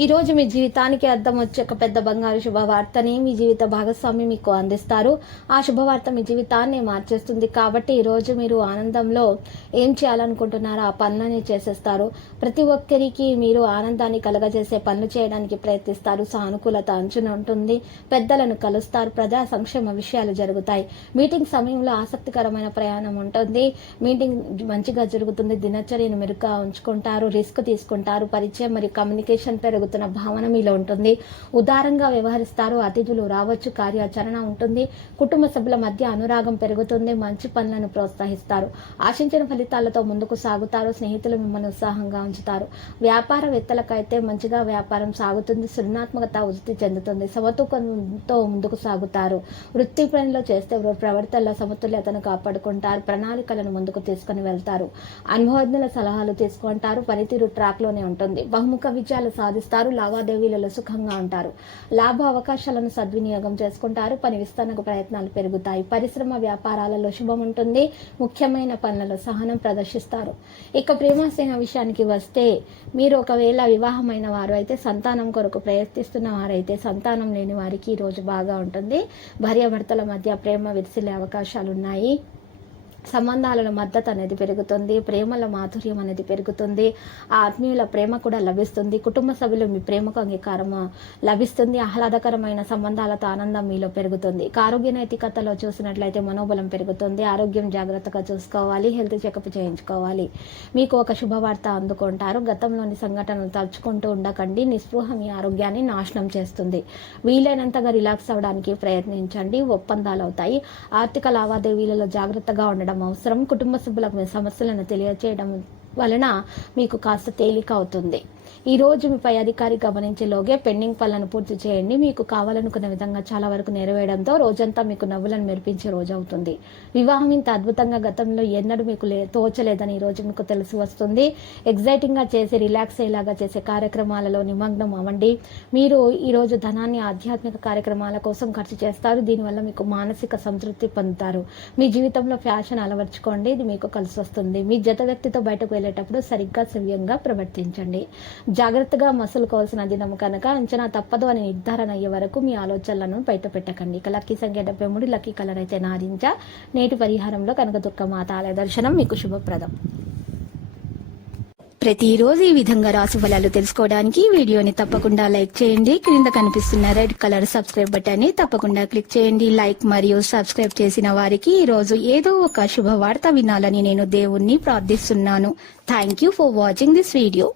ఈరోజు మీ జీవితానికి అర్థం వచ్చే ఒక పెద్ద బంగారు శుభవార్తని మీ జీవిత భాగస్వామి మీకు అందిస్తారు. ఆ శుభవార్త మీ జీవితాన్ని మార్చేస్తుంది కాబట్టి ఈరోజు రోజు మీరు ఆనందంలో ఏం చేయాలనుకుంటున్నారో ఆ పనులని చేసేస్తారు. ప్రతి ఒక్కరికి మీరు ఆనందాన్ని కలగజేసే పనులు చేయడానికి ప్రయత్నిస్తారు. సానుకూలత అంచున ఉంటుంది. పెద్దలను కలుస్తారు. ప్రజా సంక్షేమ విషయాలు జరుగుతాయి. మీటింగ్ సమయంలో ఆసక్తికరమైన ప్రయాణం ఉంటుంది. మీటింగ్ మంచిగా జరుగుతుంది. దినచర్యను మెరుగ్గా ఉంచుకుంటారు. రిస్క్ తీసుకుంటారు. పరిచయం మరియు కమ్యూనికేషన్ పెరుగు జరుగుతున్న భావన మీలో ఉంటుంది. ఉదారంగా వ్యవహరిస్తారు అతిథులు రావచ్చు కార్యాచరణ ఉంటుంది. కుటుంబ సభ్యుల మధ్య అనురాగం పెరుగుతుంది మంచి పనులను ప్రోత్సహిస్తారు. ఆశించిన ఫలితాలతో ముందుకు సాగుతారు స్నేహితులు మిమ్మల్ని ఉత్సాహంగా ఉంచుతారు. వ్యాపారవేత్తలకైతే మంచిగా వ్యాపారం సాగుతుంది సృజనాత్మకత వృద్ధి చెందుతుంది సమతూకంతో ముందుకు సాగుతారు. వృత్తి పనిలో చేస్తే ప్రవర్తనలో సమతుల్యతను కాపాడుకుంటారు ప్రణాళికలను ముందుకు తీసుకుని వెళ్తారు. అనుభవజ్ఞుల సలహాలు తీసుకుంటారు పనితీరు ట్రాక్లోనే ఉంటుంది. బహుముఖ విజయాలు సాధిస్తారు. లావాదేవీలలో సుఖంగా ఉంటారు. లాభ అవకాశాలను సద్వినియోగం చేసుకుంటారు. పని విస్తరణకు ప్రయత్నాలు పెరుగుతాయి. పరిశ్రమ వ్యాపారాలలో శుభం ఉంటుంది. ముఖ్యమైన పనులలో సహనం ప్రదర్శిస్తారు. ఇక ప్రేమసేన విషయానికి వస్తే మీరు ఒకవేళ వివాహమైన వారు అయితే సంతానం కొరకు ప్రయత్నిస్తున్న వారైతే సంతానం లేని వారికి ఈరోజు బాగా ఉంటుంది. భార్యాభర్తల మధ్య ప్రేమ విరిసిలే అవకాశాలు ఉన్నాయి సంబంధాల మద్దతు అనేది పెరుగుతుంది ప్రేమల మాధుర్యం అనేది పెరుగుతుంది ఆ ఆత్మీయుల ప్రేమ కూడా లభిస్తుంది కుటుంబ సభ్యులు మీ ప్రేమకు అంగీకారం లభిస్తుంది ఆహ్లాదకరమైన సంబంధాలతో ఆనందం మీలో పెరుగుతుంది. ఆరోగ్య నైతికతలో చూసినట్లయితే మనోబలం పెరుగుతుంది ఆరోగ్యం జాగ్రత్తగా చూసుకోవాలి హెల్త్ చెకప్ చేయించుకోవాలి. మీకు ఒక శుభవార్త అందుకుంటారు. గతంలోని సంఘటనలు తలుచుకుంటూ ఉండకండి. నిస్పృహ మీ ఆరోగ్యాన్ని నాశనం చేస్తుంది. వీలైనంతగా రిలాక్స్ అవ్వడానికి ప్రయత్నించండి. ఒప్పందాలు అవుతాయి. ఆర్థిక లావాదేవీలలో జాగ్రత్తగా ఉండడం అవసరం. కుటుంబ సభ్యులకు మీ సమస్యలను తెలియచేయడం వలన మీకు కాస్త తేలిక అవుతుంది. ఈ రోజు మీ పై అధికారి గమనించేలోగే పెండింగ్ పనులను పూర్తి చేయండి. మీకు కావాలనుకున్న విధంగా చాలా వరకు నెరవేయడంతో రోజంతా మీకు నవ్వులను మెరిపించే రోజు అవుతుంది. వివాహం ఇంత అద్భుతంగా గతంలో ఎన్నడూ మీకు లే తోచలేదని ఈ రోజు మీకు తెలిసి వస్తుంది. ఎగ్జైటింగ్గా చేసి రిలాక్స్ అయ్యేలాగా చేసే కార్యక్రమాలలో నిమగ్నం అవ్వండి. మీరు ఈ రోజు ధనాన్ని ఆధ్యాత్మిక కార్యక్రమాల కోసం ఖర్చు చేస్తారు. దీనివల్ల మీకు మానసిక సంతృప్తి పొందుతారు. మీ జీవితంలో ఫ్యాషన్ అలవర్చుకోండి. ఇది మీకు కలిసి వస్తుంది. మీ జత వ్యక్తితో బయటకు వెళ్ళేటప్పుడు సరిగ్గా సవ్యంగా ప్రవర్తించండి. జాగ్రత్తగా మసులుకోవాల్సిన దినం కనుక అంచనా తప్పదు అని నిర్ధారణ అయ్యే వరకు మీ ఆలోచనలను బయట పెట్టకండి ఇక లక్కీ సంఖ్య డెబ్బై మూడు లక్కీ కలర్ అయితే నారింజ. నేటి పరిహారంలో కనకదుర్గ మాత ఆలయ దర్శనం మీకు శుభప్రదం. ప్రతిరోజు ఈ విధంగా రాసు ఫలాలు తెలుసుకోవడానికి వీడియోని తప్పకుండా లైక్ చేయండి. క్రింద కనిపిస్తున్న రెడ్ కలర్ సబ్స్క్రైబ్ బటన్ని తప్పకుండా క్లిక్ చేయండి. లైక్ మరియు సబ్స్క్రైబ్ చేసిన వారికి ఈ రోజు ఏదో ఒక శుభవార్త వినాలని నేను దేవుణ్ణి ప్రార్థిస్తున్నాను. Thank you for watching this video.